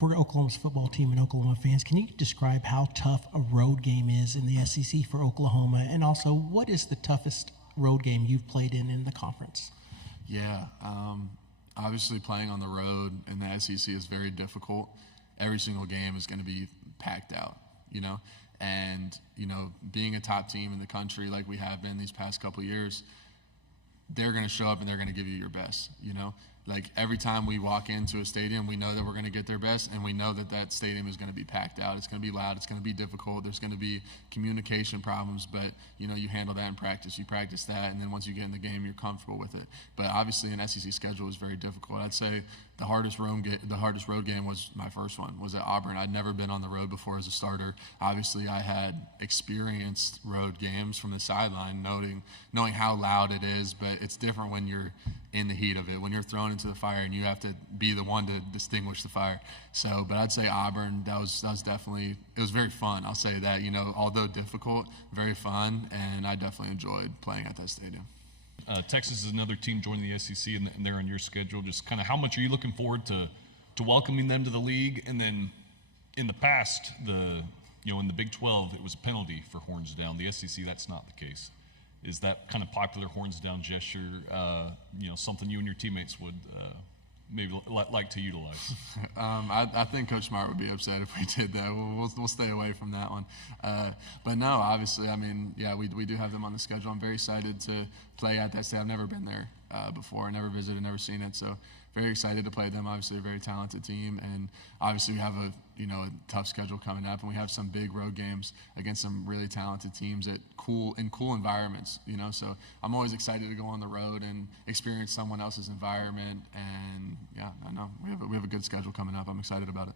For Oklahoma's football team and Oklahoma fans, can you describe how tough a road game is in the SEC for Oklahoma? And also, what is the toughest road game you've played in the conference? Yeah, obviously playing on the road in the SEC is very difficult. Every single game is going to be packed out, and, being a top team in the country like we have been these past couple of years, they're going to show up and they're going to give you your best, Like every time we walk into a stadium, we know that we're going to get their best, and we know that that stadium is going to be packed out. It's going to be loud. It's going to be difficult. There's going to be communication problems, but, you handle that in practice. You practice that, and then once you get in the game, you're comfortable with it. But obviously an SEC schedule is very difficult. I'd say the hardest road game was my first one, was at Auburn. I'd never been on the road before as a starter. Obviously, I had experienced road games from the sideline, knowing how loud it is, but it's different when you're in the heat of it, when you're thrown into the fire and you have to be the one to distinguish the fire. So, but I'd say Auburn, that was definitely, it was very fun. I'll say that, although difficult, very fun, and I definitely enjoyed playing at that stadium. Texas is another team joining the SEC, and they're on your schedule. Just kind of how much are you looking forward to welcoming them to the league? And then in the past, in the Big 12, it was a penalty for horns down. The SEC, that's not the case. Is that kind of popular horns down gesture, something you and your teammates would maybe like to utilize? I think Coach Smart would be upset if we did that. We'll stay away from that one. But no, obviously, we do have them on the schedule. I'm very excited to play at that state. I've never been there before. I never visited, never seen it. So very excited to play them. Obviously, a very talented team, and obviously we have a tough schedule coming up, and we have some big road games against some really talented teams in cool environments. So I'm always excited to go on the road and experience someone else's environment. And yeah, I know we have a good schedule coming up. I'm excited about it.